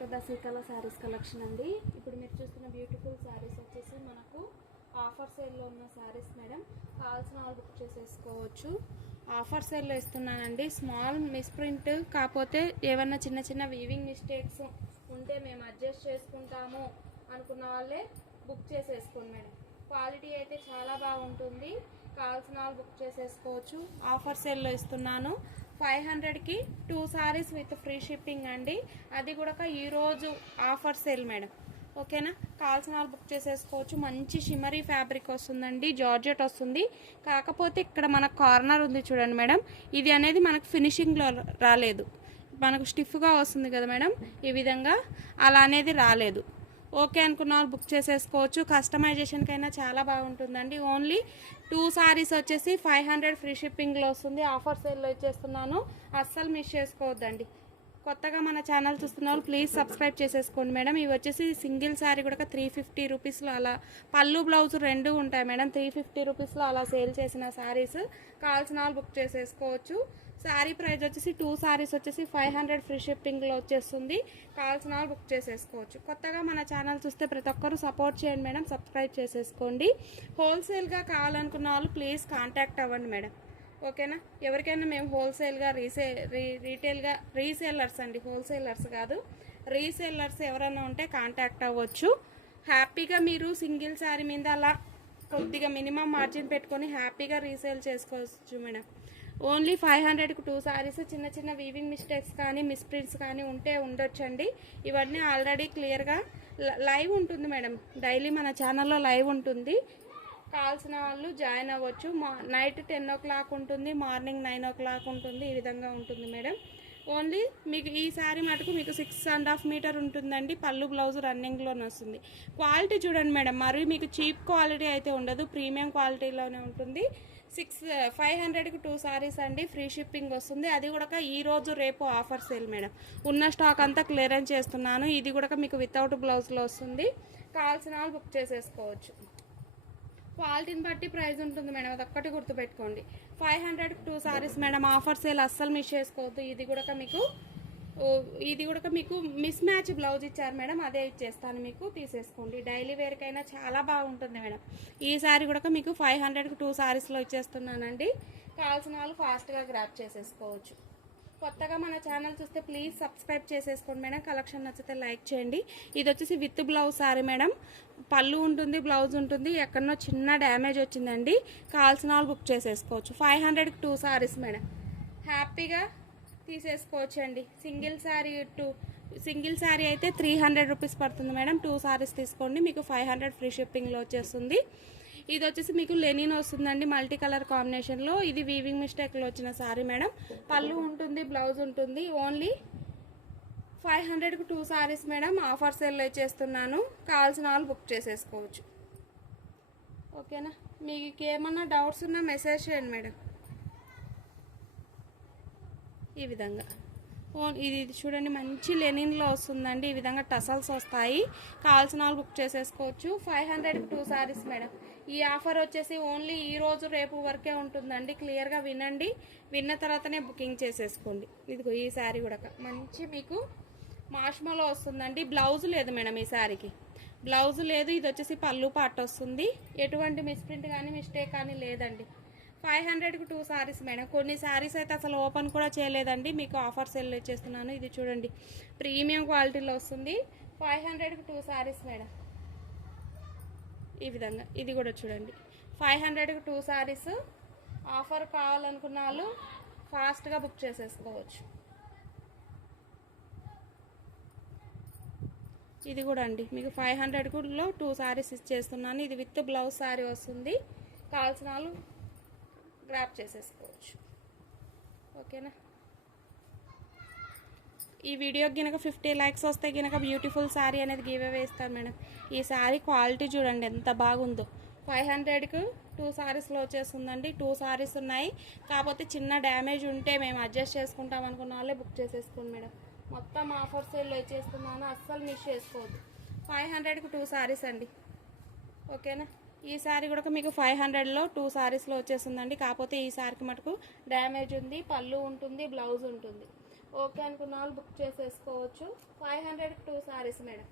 Doctor దశీకళ saris collection అండి. ఇప్పుడు మీరు చూస్తున్న బ్యూటిఫుల్ శారీస్ వచ్చేసి మనకు ఆఫర్ సేల్లో ఉన్న శారీస్ మేడం. కావాల్సిన వాళ్ళు బుక్ చేసేసుకోవచ్చు. ఆఫర్ సేల్లో ఇస్తున్నానండి. స్మాల్ మిస్ప్రింట్ కాకపోతే ఏమన్నా చిన్న చిన్న వీవింగ్ మిస్టేక్స్ ఉంటే మేము అడ్జస్ట్ చేసుకుంటాము అనుకున్న వాళ్ళే బుక్ చేసేసుకోండి మేడం. క్వాలిటీ అయితే చాలా బాగుంటుంది. కావాల్సిన వాళ్ళు బుక్ చేసేసుకోవచ్చు. ఆఫర్ సేల్లో ఇస్తున్నాను. 500కి 2 సారీస్ విత్ ఫ్రీ షిప్పింగ్ అండి. అది కూడా ఈరోజు ఆఫర్ సేల్ మేడం. ఓకేనా, కావాల్సిన వాళ్ళు బుక్ చేసేసుకోవచ్చు. మంచి షిమరీ ఫ్యాబ్రిక్ వస్తుందండి, జార్జెట్ వస్తుంది. కాకపోతే ఇక్కడ మన కార్నర్ ఉంది చూడండి మేడం, ఇది అనేది మనకు ఫినిషింగ్లో రాలేదు. మనకు స్టిఫ్గా వస్తుంది కదా మేడం, ఈ విధంగా అలా అనేది రాలేదు. ఓకే అనుకున్న వాళ్ళు బుక్ చేసేసుకోవచ్చు. కస్టమైజేషన్కైనా చాలా బాగుంటుందండి. ఓన్లీ 2 సారీస్ వచ్చేసి 500 ఫ్రీ షిప్పింగ్లో వస్తుంది. ఆఫర్ సేల్లో ఇచ్చేస్తున్నాను, అస్సలు మిస్ చేసుకోవద్దండి. కొత్తగా మన ఛానల్ చూస్తున్న వాళ్ళు ప్లీజ్ సబ్స్క్రైబ్ చేసేసుకోండి మేడం. ఇవి వచ్చేసి సింగిల్ శారీ కూడా 350 రూపీస్లో అలా, పళ్ళు బ్లౌజ్ రెండు ఉంటాయి మేడం. 350 రూపీస్లో అలా సేల్ చేసిన శారీస్. కావాల్సిన వాళ్ళు బుక్ చేసేసుకోవచ్చు. శారీ ప్రైస్ వచ్చేసి 2 సారీస్ వచ్చేసి 500 ఫ్రీ షిప్పింగ్లో వచ్చేస్తుంది. కావాల్సిన వాళ్ళు బుక్ చేసేసుకోవచ్చు. కొత్తగా మన ఛానల్ చూస్తే ప్రతి ఒక్కరు సపోర్ట్ చేయండి మేడం, సబ్స్క్రైబ్ చేసేసుకోండి. హోల్సేల్గా కావాలనుకున్న వాళ్ళు ప్లీజ్ కాంటాక్ట్ అవ్వండి మేడం. ఓకేనా, ఎవరికైనా మేము హోల్సేల్గా రీటైల్గా రీసేలర్స్ అండి, హోల్సేలర్స్ కాదు, రీసేలర్స్ ఎవరైనా ఉంటే కాంటాక్ట్ అవ్వచ్చు. హ్యాపీగా మీరు సింగిల్ శారీ మీద అలా కొద్దిగా మినిమం మార్జిన్ పెట్టుకొని హ్యాపీగా రీసేల్ చేసుకోవచ్చు మేడం. ఓన్లీ 500కి 2 సారీస్. చిన్న చిన్న వీవింగ్ మిస్టేక్స్ కానీ మిస్ప్రింట్స్ కానీ ఉంటే ఉండొచ్చండి. ఇవన్నీ ఆల్రెడీ క్లియర్గా లైవ్ ఉంటుంది మేడం. డైలీ మన ఛానల్లో లైవ్ ఉంటుంది. కావాల్సిన వాళ్ళు జాయిన్ అవ్వచ్చు. నైట్ 10 o'clock ఉంటుంది, మార్నింగ్ 9 o'clock ఉంటుంది. ఈ విధంగా ఉంటుంది మేడం. ఓన్లీ మీకు ఈ శారీ మటుకు మీకు 6.5 మీటర్ ఉంటుందండి. పళ్ళు బ్లౌజ్ రన్నింగ్లోనే వస్తుంది. క్వాలిటీ చూడండి మేడం, మరి మీకు చీప్ క్వాలిటీ అయితే ఉండదు, ప్రీమియం క్వాలిటీలోనే ఉంటుంది. 500కి 2 సారీస్ అండి. ఫ్రీ షిప్పింగ్ వస్తుంది. అది కూడా ఈ రోజు రేపు ఆఫర్ సేల్ మేడం. ఉన్న స్టాక్ అంతా క్లియరెన్స్ చేస్తున్నాను. ఇది కూడా మీకు వితౌట్ బ్లౌజ్లో వస్తుంది. కావాల్సిన వాళ్ళు బుక్ చేసేసుకోవచ్చు. క్వాలిటీని బట్టి ప్రైస్ ఉంటుంది మేడం, అదొక్కటి గుర్తుపెట్టుకోండి. 500కి 2 సారీస్ మేడం. ఆఫర్ సేల్ అస్సలు మిస్ చేసుకోవద్దు. ఇది కూడా మీకు మిస్ మ్యాచ్ బ్లౌజ్ ఇచ్చారు మేడం, అదే ఇచ్చేస్తాను మీకు, తీసేసుకోండి. డైలీ వేర్కైనా చాలా బాగుంటుంది మేడం. ఈ సారీ కూడా మీకు 500కి 2 సారీస్లో ఇచ్చేస్తున్నానండి. కావాల్సిన వాళ్ళు ఫాస్ట్గా గ్రాప్ చేసేసుకోవచ్చు. కొత్తగా మన ఛానల్ చూస్తే ప్లీజ్ సబ్స్క్రైబ్ చేసేసుకోండి మేడం. కలెక్షన్ నచ్చితే లైక్ చేయండి. ఇది వచ్చేసి విత్ బ్లౌజ్ సారీ మేడం. పళ్ళు ఉంటుంది, బ్లౌజ్ ఉంటుంది. ఎక్కడనో చిన్న డ్యామేజ్ వచ్చిందండి. కావాల్సిన వాళ్ళు బుక్ చేసేసుకోవచ్చు. 500కి 2 సారీస్ మేడం. హ్యాపీగా తీసేసుకోవచ్చండి. సింగిల్ శారీ అయితే 300 రూపీస్ పడుతుంది మేడం. 2 సారీస్ తీసుకోండి, మీకు 500 ఫ్రీ షిప్పింగ్లో వచ్చేస్తుంది. ఇది వచ్చేసి మీకు లెనిన్ వస్తుందండి, మల్టీ కలర్ కాంబినేషన్లో. ఇది వీవింగ్ మిస్టేక్లో వచ్చిన శారీ మేడం. పళ్ళు ఉంటుంది, బ్లౌజ్ ఉంటుంది. ఓన్లీ 500కి 2 సారీస్ మేడం. ఆఫర్ సేల్లో ఇచ్చేస్తున్నాను. కావాల్సిన వాళ్ళు బుక్ చేసేసుకోవచ్చు. ఓకేనా, మీకు ఏమన్నా డౌట్స్ ఉన్నా మెసేజ్ చేయండి మేడం. ఈ విధంగా ఇది చూడండి, మంచి లెనిన్లో వస్తుందండి. ఈ విధంగా టసల్స్ వస్తాయి. కావాల్సిన వాళ్ళు బుక్ చేసేసుకోవచ్చు. 500కి 2 సారీస్ మేడం. ఈ ఆఫర్ వచ్చేసి ఓన్లీ ఈ రోజు రేపు వరకే ఉంటుందండి. క్లియర్గా వినండి, విన్న తర్వాతనే బుకింగ్ చేసేసుకోండి. ఇదిగో ఈ శారీ కూడా మంచి మీకు మాష్మలో వస్తుందండి. బ్లౌజ్ లేదు మేడం, ఈ శారీకి బ్లౌజ్ లేదు. ఇది వచ్చేసి పళ్ళు పార్ట్ వస్తుంది. ఎటువంటి మిస్ప్రింట్ కానీ మిస్టేక్ కానీ లేదండి. 500కి 2 సారీస్ మేడం. కొన్ని సారీస్ అయితే అసలు ఓపెన్ కూడా చేయలేదండి, మీకు ఆఫర్ సెల్ ఇచ్చేస్తున్నాను. ఇది చూడండి, ప్రీమియం క్వాలిటీలో వస్తుంది. 500కి 2 సారీస్ మేడం. ఈ విధంగా ఇది కూడా చూడండి, 500కి 2 సారీస్. ఆఫర్ కావాలనుకున్న వాళ్ళు ఫాస్ట్గా బుక్ చేసేసుకోవచ్చు. ఇది కూడా అండి మీకు 500లో 2 సారీస్ ఇచ్చేస్తున్నాను. ఇది విత్ బ్లౌజ్ సారీ వస్తుంది. కావాల్సిన వాళ్ళు గ్రాప్ చేసేసుకోవచ్చు. ఓకేనా, ఈ వీడియోకి కనుక 50 లైక్స్ వస్తే కనుక బ్యూటిఫుల్ శారీ అనేది గివ్ అవే ఇస్తాను మేడం. ఈ శారీ క్వాలిటీ చూడండి ఎంత బాగుందో. 500కి 2 సారీస్లో వచ్చేస్తుందండి. 2 సారీస్ ఉన్నాయి, కాకపోతే చిన్న డ్యామేజ్ ఉంటే మేము అడ్జస్ట్ చేసుకుంటాం అనుకున్న వాళ్ళే బుక్ చేసేసుకోండి మేడం. మొత్తం ఆఫర్ సేల్లో ఇచ్చేస్తున్నాను, అస్సలు మిస్ చేసుకోవద్దు. 500కి 2 సారీస్ అండి. ఓకేనా, ఈ శారీ కూడా మీకు 500లో 2 సారీస్లో వచ్చేస్తుందండి. కాకపోతే ఈ శారీకి మటుకు డ్యామేజ్ ఉంది, పళ్ళు ఉంటుంది, బ్లౌజ్ ఉంటుంది. ఓకే అనుకున్న వాళ్ళు బుక్ చేసేసుకోవచ్చు. 500 2 సారీస్ మేడం.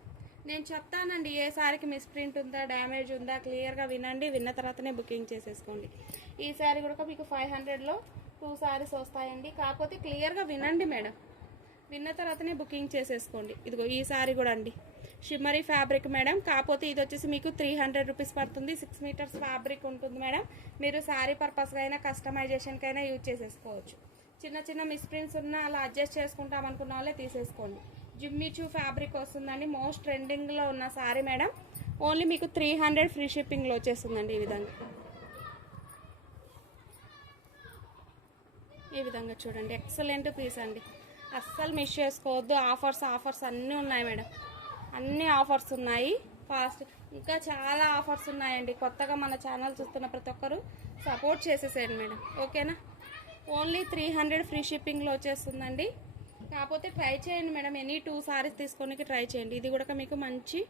నేను చెప్తానండి ఏ సారీకి మిస్ప్రింట్ ఉందా, డ్యామేజ్ ఉందా, క్లియర్గా వినండి. విన్న తర్వాతనే బుకింగ్ చేసేసుకోండి. ఈ సారీ కూడా మీకు 500లో 2 సారీస్ వస్తాయండి. కాకపోతే క్లియర్గా వినండి మేడం, విన్న తర్వాతనే బుకింగ్ చేసేసుకోండి. ఇదిగో ఈ సారీ కూడా అండి షిమ్మరీ ఫ్యాబ్రిక్ మేడం. కాకపోతే ఇది వచ్చేసి మీకు 300 రూపీస్ పడుతుంది. 6 మీటర్స్ ఫ్యాబ్రిక్ ఉంటుంది మేడం. మీరు శారీ పర్పస్గా అయినా కస్టమైజేషన్కి అయినా యూజ్ చేసేసుకోవచ్చు. చిన్న చిన్న మిస్ప్రింట్స్ ఉన్నా అలా అడ్జస్ట్ చేసుకుంటాం అనుకున్న వాళ్ళే తీసేసుకోండి. జిమ్మిచూ ఫ్యాబ్రిక్ వస్తుందండి. మోస్ట్ ట్రెండింగ్లో ఉన్న సారీ మేడం. ఓన్లీ మీకు 300 ఫ్రీ షిప్పింగ్లో వచ్చేస్తుందండి. ఈ విధంగా చూడండి, ఎక్సలెంట్ పీస్ అండి. అస్సలు మిస్ చేసుకోవద్దు. ఆఫర్స్ అన్నీ ఉన్నాయి మేడం. అన్ని ఆఫర్స్ ఉన్నాయి. ఫాస్ట్ ఇంకా చాలా ఆఫర్స్ ఉన్నాయండి. కొత్తగా మన ఛానల్ చూస్తున్న ప్రతి ఒక్కరు సపోర్ట్ చేసేసేయండి మేడం. ఓకేనా? ఓన్లీ 300 ఫ్రీ షిప్పింగ్లో వచ్చేస్తుందండి. కాకపోతే ట్రై చేయండి మేడం. ఎనీ 2 సారీస్ తీసుకోనికి ట్రై చేయండి. ఇది కూడా మీకు మంచి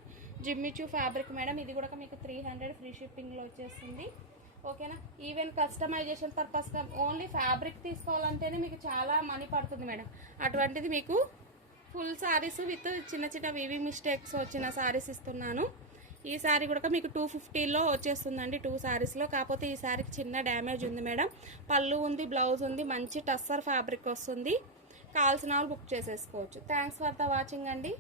జిమ్మిచూ ఫ్యాబ్రిక్ మేడం. ఇది కూడా మీకు 300 ఫ్రీ షిప్పింగ్లో వచ్చేస్తుంది. ఓకేనా? ఈవెన్ కస్టమైజేషన్ పర్పస్గా ఓన్లీ ఫ్యాబ్రిక్ తీసుకోవాలంటేనే మీకు చాలా మనీ పడుతుంది మేడం. అటువంటిది మీకు ఫుల్ సారీస్ విత్ చిన్న చిన్న వీవింగ్ మిస్టేక్స్ వచ్చిన సారీస్ ఇస్తున్నాను. ఈ సారీ కూడా మీకు 250లో వచ్చేస్తుందండి 2 సారీస్లో. కాకపోతే ఈ సారీకి చిన్న డ్యామేజ్ ఉంది మేడం. పళ్ళు ఉంది, బ్లౌజ్ ఉంది, మంచి టస్సర్ ఫ్యాబ్రిక్ వస్తుంది. కావాల్సిన వాళ్ళు బుక్ చేసేసుకోవచ్చు. థ్యాంక్స్ ఫర్ ద వాచింగ్ అండి.